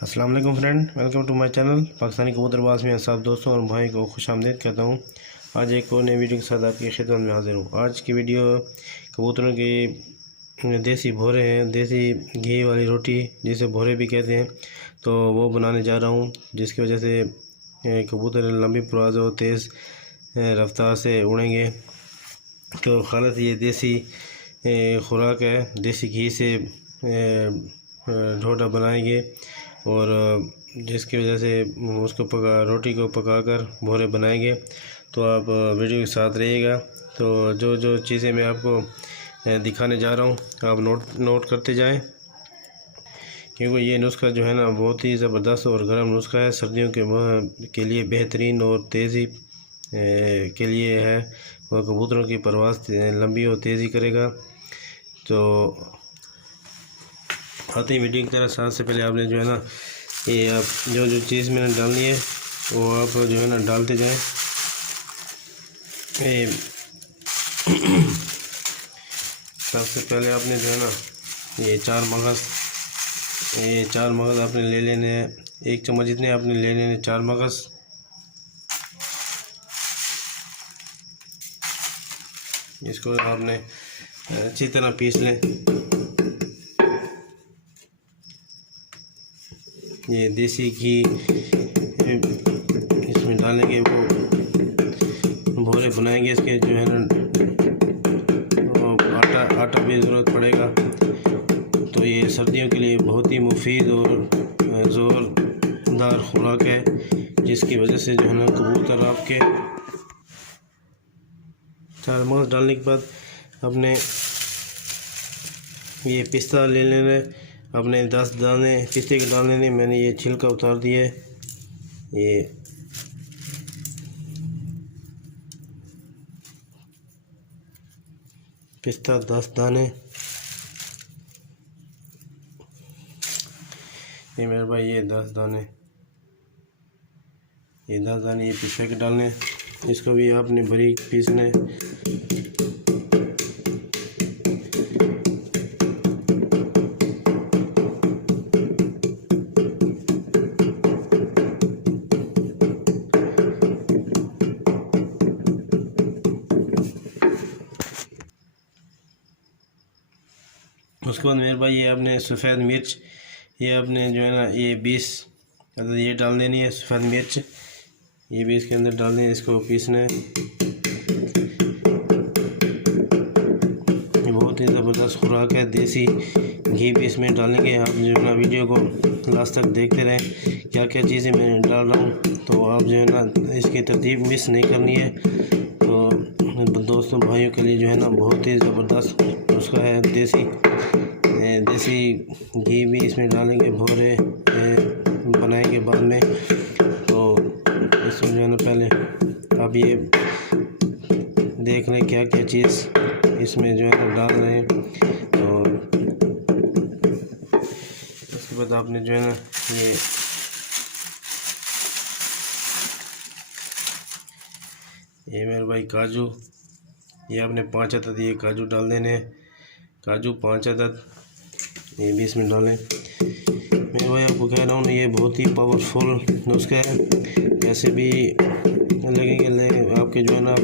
अस्सलाम वालेकुम friend, welcome to my channel Pakistani Kabootarbaz में सब दोस्तों और भाई को खुश आमदीद कहता हूँ। आज एक और नई वीडियो के साथ आपकी खिदमत में हाजिर हूँ। आज की वीडियो कबूतरों की देसी भोरे हैं, देसी घी वाली रोटी जिसे भोरे भी कहते हैं, तो वो बनाने जा रहा हूँ, जिसकी वजह से कबूतर लंबी परवाज़ और तेज़ रफ्तार से उड़ेंगे। तो खालस ये देसी खुराक है, देसी घी से ढोढा बनाएंगे और जिसकी वजह से उसको रोटी को पकाकर भोरे बनाएंगे। तो आप वीडियो के साथ रहिएगा। तो जो जो चीज़ें मैं आपको दिखाने जा रहा हूँ आप नोट करते जाएं, क्योंकि ये नुस्खा जो है ना बहुत ही ज़बरदस्त और गर्म नुस्खा है। सर्दियों के लिए बेहतरीन और तेज़ी के लिए है, वह कबूतरों की परवाज़ लंबी और तेज़ी करेगा। तो आते ही वीडियो की तरह साथ से पहले आपने जो है ना ये आप जो जो चीज़ मैंने डालनी है वो आप जो है ना डालते जाएं। सबसे पहले आपने जो है ना ये चार मगज़ आपने ले लेने हैं। एक चम्मच जितने आपने ले लेने 4 मगज़। इसको आपने अच्छी तरह पीस लें। ये देसी घी इसमें डालेंगे, वो भोरे बनाएंगे। इसके जो है ना आटा भी ज़रूरत पड़ेगा। तो ये सर्दियों के लिए बहुत ही मुफीद और ज़ोरदार खुराक है, जिसकी वजह से जो है ना कबूतर आपके 4 मगज़ डालने के बाद अपने ये पिस्ता ले लेना है। अपने 10 दाने पिस्ते के डालने नहीं, मैंने ये छिलका उतार दिया है। ये पिस्ता 10 दाने, ये मेरे भाई ये 10 दाने, ये 10 दाने ये पिस्ते के डालने। इसको भी आपने बारीक पीसना है। उसके बाद मेरे भाई ये आपने सफ़ेद मिर्च, ये आपने जो है ना ये 20 ये डाल देनी है। सफ़ेद मिर्च ये भी इसके अंदर डालनी है। इसको पीसना है। ये बहुत ही ज़बरदस्त खुराक है, देसी घी भी इसमें डालेंगे। आप जो है ना वीडियो को लास्ट तक देखते रहें, क्या क्या चीज़ें मैं डाल रहा हूँ। तो आप जो है ना इसकी तरतीब मिस नहीं करनी है। तो दोस्तों भाइयों के लिए जो है ना बहुत ही ज़बरदस्त नुस्खा है। देसी घी भी इसमें डालेंगे भोरे बनाएंगे बाद में। तो इसमें जो है ना पहले आप ये देख लें क्या क्या चीज़ इसमें जो है ना डाल रहे हैं। तो उसके बाद आपने जो है ना ये मेरे भाई काजू, ये आपने 5 अदद ये काजू डाल देने हैं। काजू 5 अदद ये भी इसमें डालें। मेरे भाई आपको कह रहा हूँ ना ये बहुत ही पावरफुल नुस्खा है। कैसे भी लगेंगे आपके जो है ना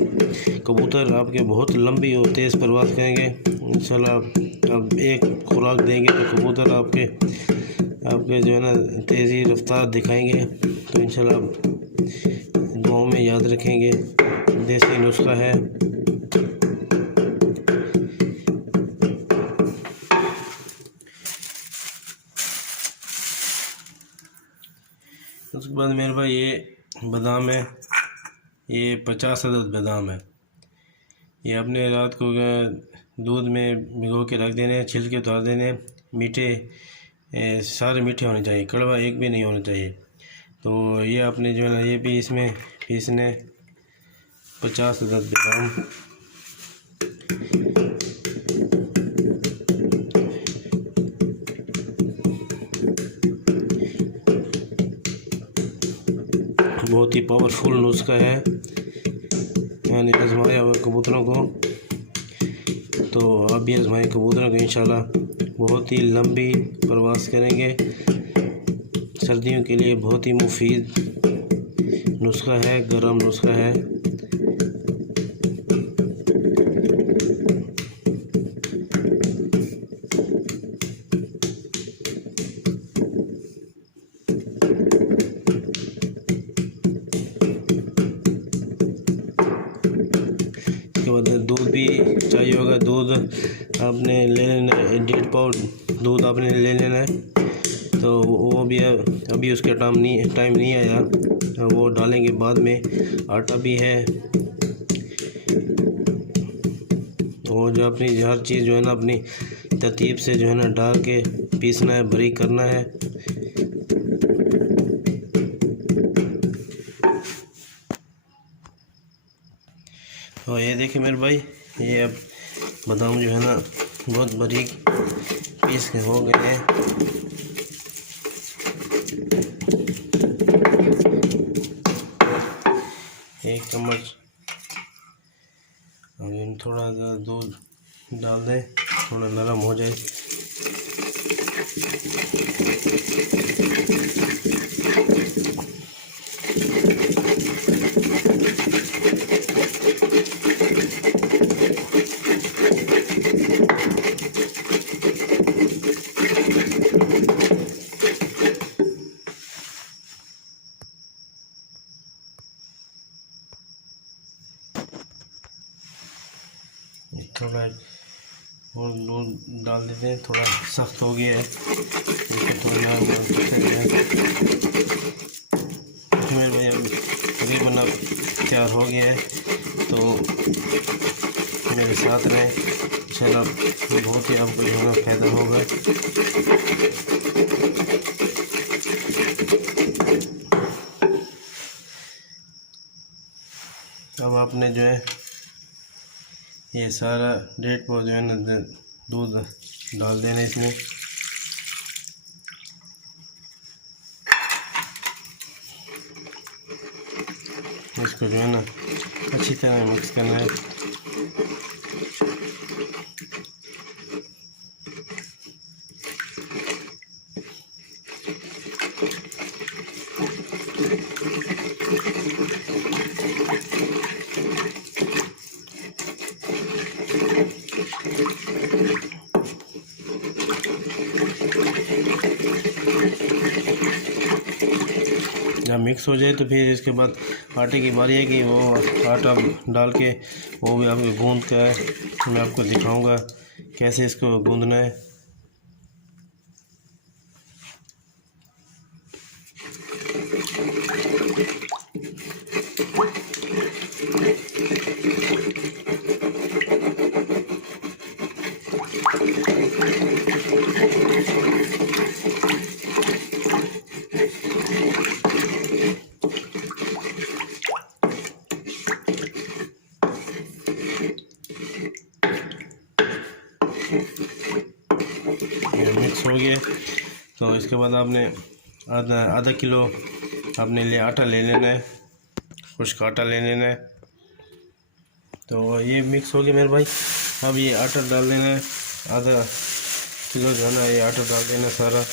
कबूतर आपके बहुत लंबी और तेज़ परवाज़ करेंगे इंशाल्लाह। अब एक खुराक देंगे तो कबूतर आपके जो है ना तेज़ी रफ्तार दिखाएंगे। तो इंशाल्लाह दुआओं में याद रखेंगे, देसी नुस्खा है। उसके बाद मेरे भाई ये बादाम है, ये 50 अदद बादाम है। ये अपने रात को दूध में भिगो के रख देने, छिलके उतार देने। मीठे सारे मीठे होने चाहिए, कड़वा एक भी नहीं होना चाहिए। तो ये आपने जो है ना ये भी इसमें पीसने 50 अदद बादाम। बहुत ही पावरफुल नुस्खा है, मैंने आजमाया हुआ कबूतरों को। तो आप भी आजमाएं कबूतरों को, इंशाल्लाह बहुत ही लंबी परवाज़ करेंगे। सर्दियों के लिए बहुत ही मुफीद नुस्खा है, गरम नुस्खा है। इसके बाद दूध भी चाहिए होगा। दूध आपने ले लेना है, 1.5 पाउंड दूध आपने ले लेना है। तो वो भी अभी उसका टाइम नहीं आया, वो डालेंगे बाद में। आटा भी है, वो जो अपनी हर चीज़ जो है ना अपनी तरतीब से जो है ना डाल के पीसना है, बारीक करना है। और ये देखिए मेरे भाई, ये अब बादाम जो है ना बहुत बारीक पीस के हो गए हैं। एक चम्मच अब थोड़ा सा दूध डाल दें, थोड़ा नरम हो जाए। थोड़ा और दूध डाल देते हैं, थोड़ा सख्त हो गया है, इसको थोड़ा मेरे भाई तकरीबन अब तैयार हो गया है। तो मेरे साथ रहें, इंशाल्लाह बहुत ही आपको जो है फ़ायदा होगा। अब आपने जो है ये सारा 1.5 पाउंड जो है ना दूध डाल देना इसमें। इसको जो है ना अच्छी तरह मिक्स करना है। जब मिक्स हो जाए तो फिर इसके बाद आटे की बारी है कि वो आटा डाल के वो भी आपको गूंद का है। मैं आपको दिखाऊंगा कैसे इसको गूंदना है। मिक्स हो गया तो इसके बाद आपने आधा किलो आपने आटा ले लेना है, खुश्क आटा ले लेना है। तो ये मिक्स हो गया मेरे भाई। अब ये आटा डाल देना है, आधा किलो जो है ना ये आटा डाल देना सारा।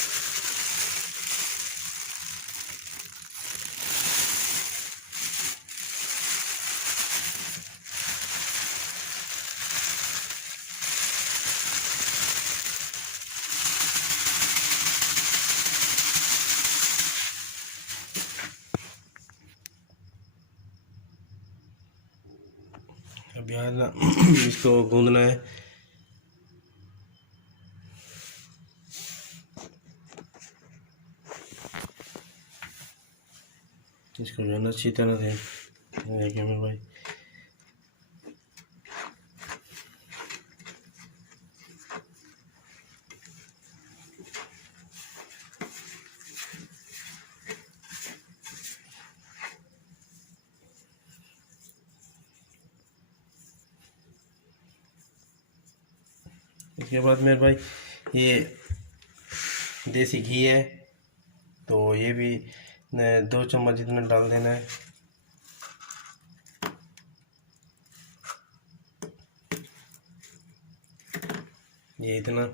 अब यहाँ ना इसको गूंदना है। इसको जो है ना अच्छी तरह से देखिए मेरे भाई। इसके बाद मेरे भाई ये देसी घी है, तो ये भी 2 चम्मच जितना डाल देना है। ये इतना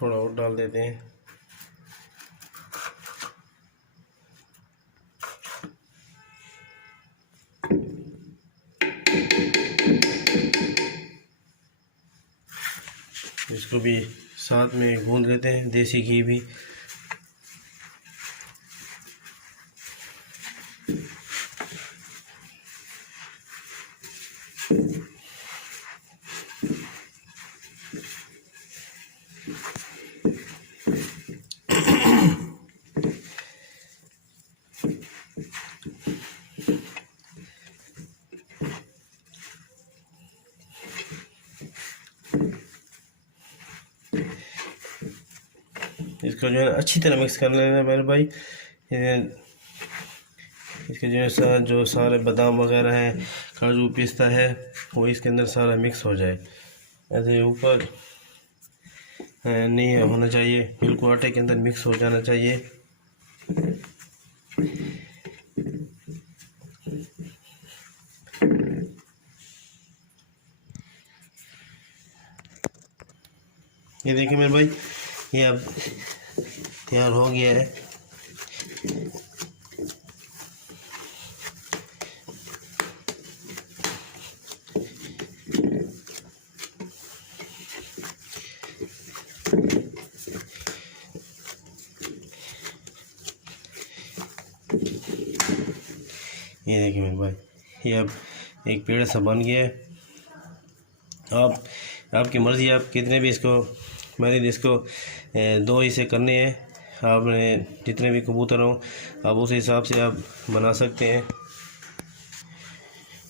थोड़ा और डाल देते हैं। इसको भी साथ में गूंद लेते हैं, देसी घी भी। इसको जो है अच्छी तरह मिक्स कर लेना मेरे भाई। इसके जो सारे बादाम वगैरह है, काजू पिस्ता है, वो इसके अंदर सारा मिक्स हो जाए। ऐसे ऊपर नहीं होना चाहिए, बिल्कुल आटे के अंदर मिक्स हो जाना चाहिए। ये देखिए मेरे भाई, ये अब तैयार हो गया है। ये देखिए मेरे भाई, ये अब एक पेड़ सा बन गया है। आपकी मर्ज़ी, आप कितने भी इसको, मैंने इसको 2 हिस्से करने हैं। आपने जितने भी कबूतर हो आप उस हिसाब से आप बना सकते हैं।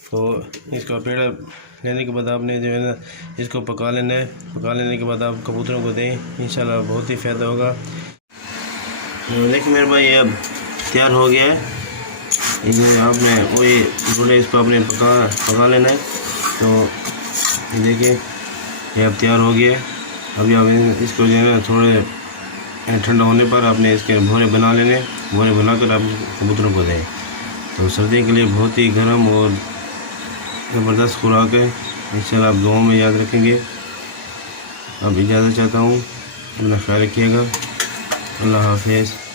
तो इसका पेड़ लेने के बाद आपने जो है ना इसको पका लेना है। पका लेने के बाद आप कबूतरों को दें, इंशाल्लाह बहुत ही फ़ायदा होगा। देखिए मेरे भाई, ये अब तैयार हो गया है। ये आपने वही बोले, इसको आपने पका लेना है। तो ये देखिए, ये अब तैयार हो गया है। अभी आप इसको जो है ना थोड़े ठंडा होने पर आपने इसके भोरे बना लेने, भोरे बनाकर आप कबूतरों को दें। तो सर्दी के लिए बहुत ही गर्म और ज़बरदस्त खुराक है। इंशाल्लाह आप दुआओं में याद रखेंगे। अब इजाज़त चाहता हूँ, अपना ख्याल रखिएगा। अल्लाह हाफ़िज़।